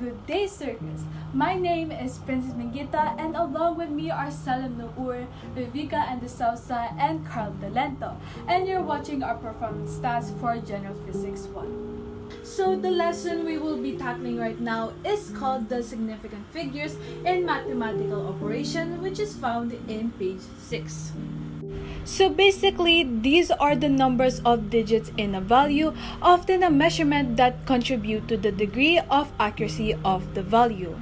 Good day, Circus. My name is Princess Menguita, and along with me are Noor, Vivica and Dsouza, and Carl Talento. And you're watching our performance task for General Physics 1. So the lesson we will be tackling right now is called the significant figures in mathematical operation, which is found in page 6. So basically, these are the numbers of digits in a value, often a measurement that contribute to the degree of accuracy of the value.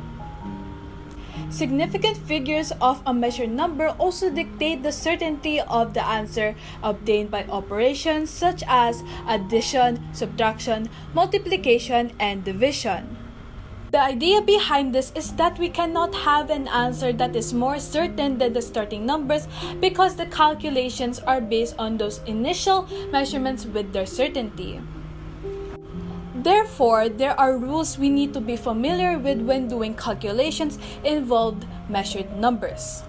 Significant figures of a measured number also dictate the certainty of the answer obtained by operations such as addition, subtraction, multiplication, and division. The idea behind this is that we cannot have an answer that is more certain than the starting numbers because the calculations are based on those initial measurements with their certainty. Therefore, there are rules we need to be familiar with when doing calculations involved measured numbers.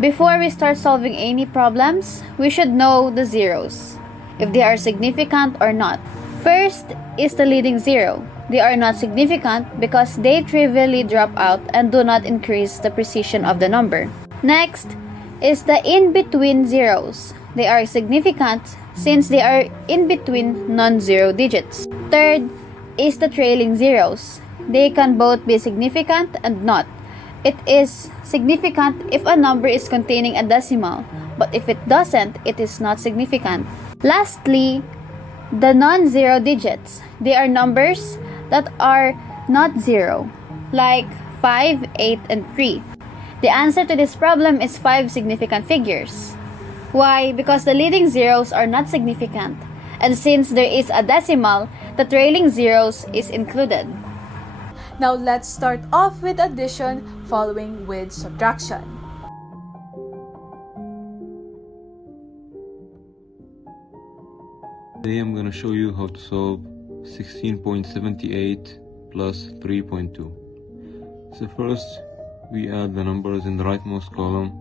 Before we start solving any problems, we should know the zeros, if they are significant or not. First is the leading zero. They are not significant because they trivially drop out and do not increase the precision of the number. Next is the in-between zeros. They are significant since they are in between non-zero digits. Third is the trailing zeros. They can both be significant and not. It is significant if a number is containing a decimal, but if it doesn't, it is not significant. Lastly, the non-zero digits. They are numbers that are not zero, like 5, 8, and 3. The answer to this problem is 5 significant figures. Why? Because the leading zeros are not significant, and since there is a decimal, the trailing zeros is included. Now let's start off with addition following with subtraction. Today I'm going to show you how to solve 16.78 plus 3.2. So first we add the numbers in the rightmost column.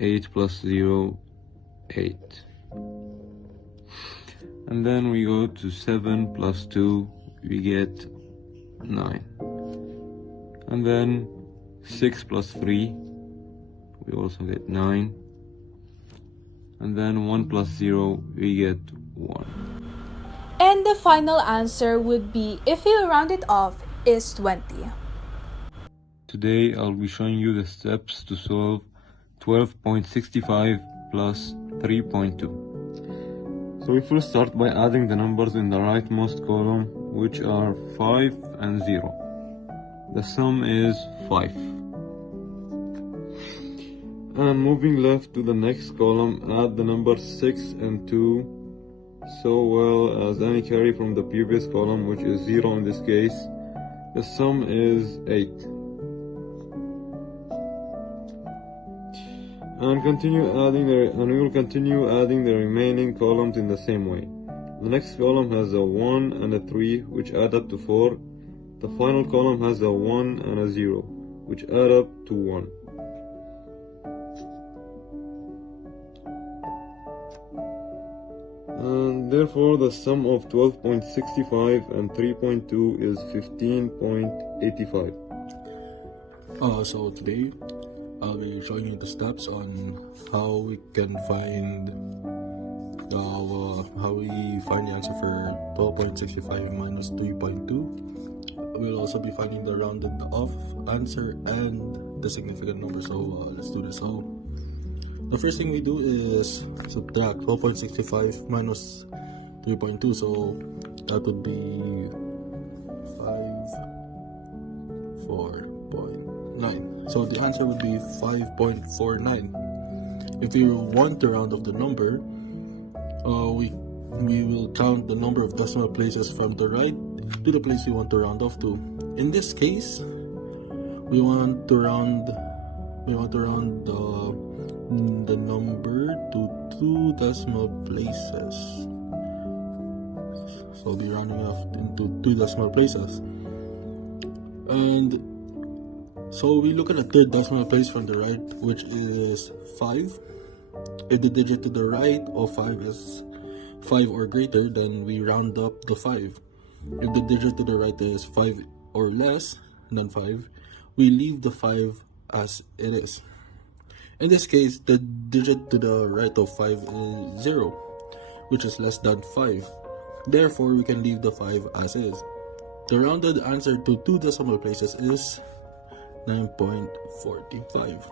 8 plus 0, 8. And then we go to 7 plus 2, we get 9. And then 6 plus 3, we also get 9. And then 1 plus 0, we get 1. And the final answer would be, if you round it off, is 20. Today I'll be showing you the steps to solve 12.65 plus 3.2. So we first start by adding the numbers in the rightmost column, which are 5 and 0. The sum is 5. And moving left to the next column, add the numbers 6 and 2, so well as any carry from the previous column, which is 0 in this case. The sum is 8. And we will continue adding the remaining columns in the same way. The next column has a 1 and a 3, which add up to 4. The final column has a 1 and a 0, which add up to 1. And therefore the sum of 12.65 and 3.2 is 15.85. So today I'll be showing you the steps on how we can find the answer for 12.65 minus 3.2. We'll also be finding the rounded off answer and the significant number. So let's do this. So the first thing we do is subtract 12.65 minus 3.2. So that would be 5.4.9. So the answer would be 5.49. If we want to round off the number, we will count the number of decimal places from the right to the place we want to round off to. In this case, we want to round the number to 2 decimal places. So we'll be rounding off into 2 decimal places. And so we look at the third decimal place from the right, which is 5. If the digit to the right of 5 is 5 or greater, then we round up the 5. If the digit to the right is 5 or less, than 5, we leave the 5 as it is. In this case, the digit to the right of 5 is 0, which is less than 5. Therefore, we can leave the 5 as is. The rounded answer to 2 decimal places is 9.45.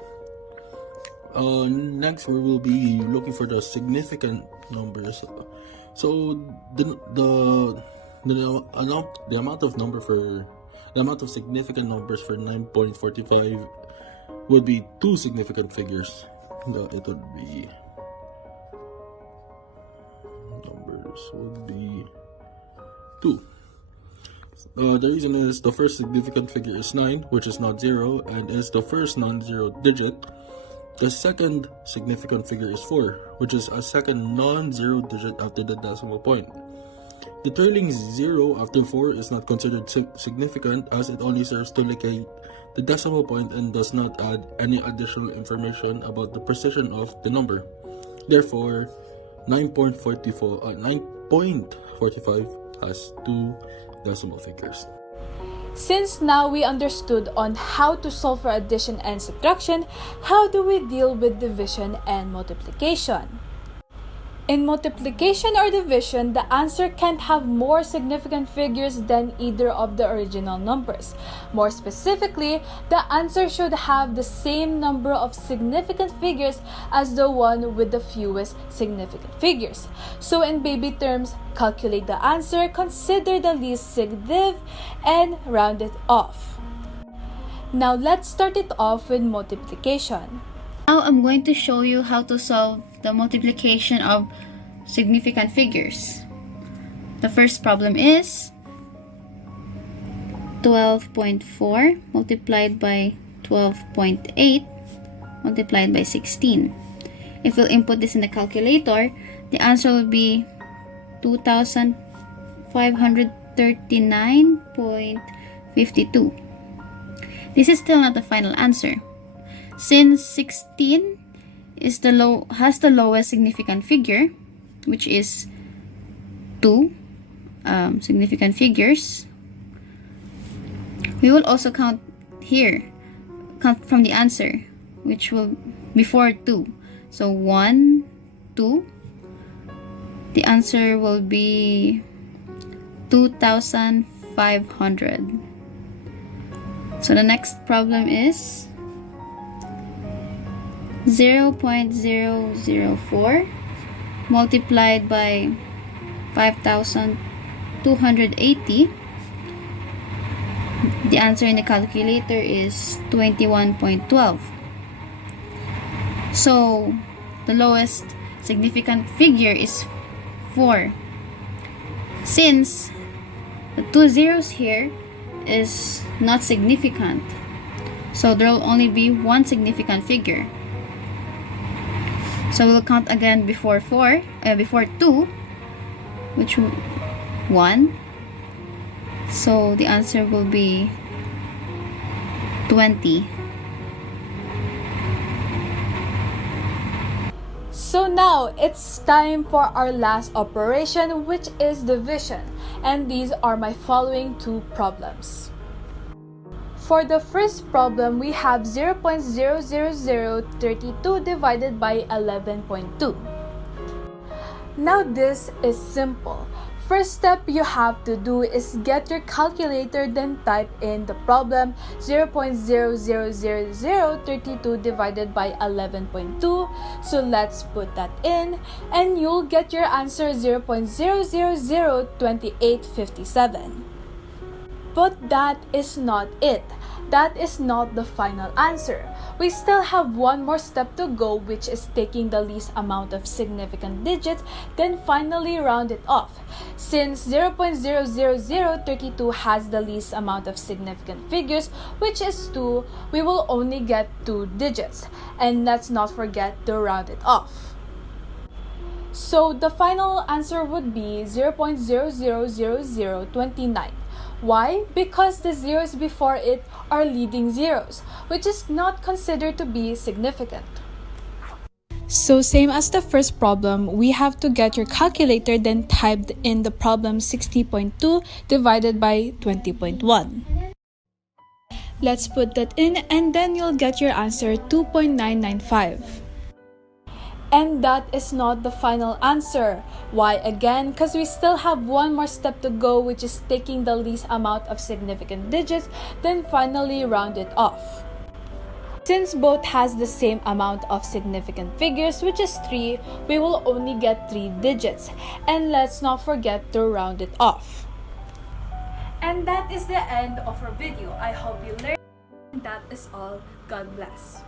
Next, we will be looking for the significant numbers. So the amount of significant numbers for 9.45 would be 2 significant figures. It would be numbers would be 2. The reason is the first significant figure is 9, which is not 0, and is the first non-zero digit. The second significant figure is 4, which is a second non-zero digit after the decimal point. The trailing 0 after 4 is not considered significant, as it only serves to locate the decimal point and does not add any additional information about the precision of the number. Therefore, 9.45 has 2 decimal figures. Since now we understood on how to solve for addition and subtraction, how do we deal with division and multiplication? In multiplication or division, the answer can't have more significant figures than either of the original numbers. More specifically, the answer should have the same number of significant figures as the one with the fewest significant figures. So in baby terms, calculate the answer, consider the least signiv, and round it off. Now let's start it off with multiplication. Now I'm going to show you how to solve the multiplication of significant figures. The first problem is 12.4 multiplied by 12.8 multiplied by 16. If we'll input this in the calculator, the answer will be 2,539.52. This is still not the final answer. Since 16 has the lowest significant figure, which is 2 significant figures, we will also count from the answer, which will before 2. So 1, 2. The answer will be 2,500. So the next problem is 0.004 multiplied by 5,280. The answer in the calculator is 21.12. So the lowest significant figure is 4. Since the 2 zeros here is not significant, so there will only be one significant figure. So we'll count again before 2, which 1. So the answer will be 20. So now it's time for our last operation, which is division, and these are my following 2 problems. For the first problem, we have 0.00032 divided by 11.2. Now this is simple. First step you have to do is get your calculator, then type in the problem 0.00032 divided by 11.2. So let's put that in and you'll get your answer 0.0002857. But that is not it. That is not the final answer. We still have one more step to go, which is taking the least amount of significant digits, then finally round it off. Since 0.00032 has the least amount of significant figures, which is 2, we will only get 2 digits. And let's not forget to round it off. So the final answer would be 0.000029. Why? Because the zeros before it are leading zeros, which is not considered to be significant. So same as the first problem, we have to get your calculator, then type in the problem 60.2 divided by 20.1. Let's put that in and then you'll get your answer 2.995. And that is not the final answer. Why again? Because we still have one more step to go, which is taking the least amount of significant digits, then finally round it off. Since both has the same amount of significant figures, which is 3, we will only get 3 digits. And let's not forget to round it off. And that is the end of our video. I hope you learned. And that is all. God bless.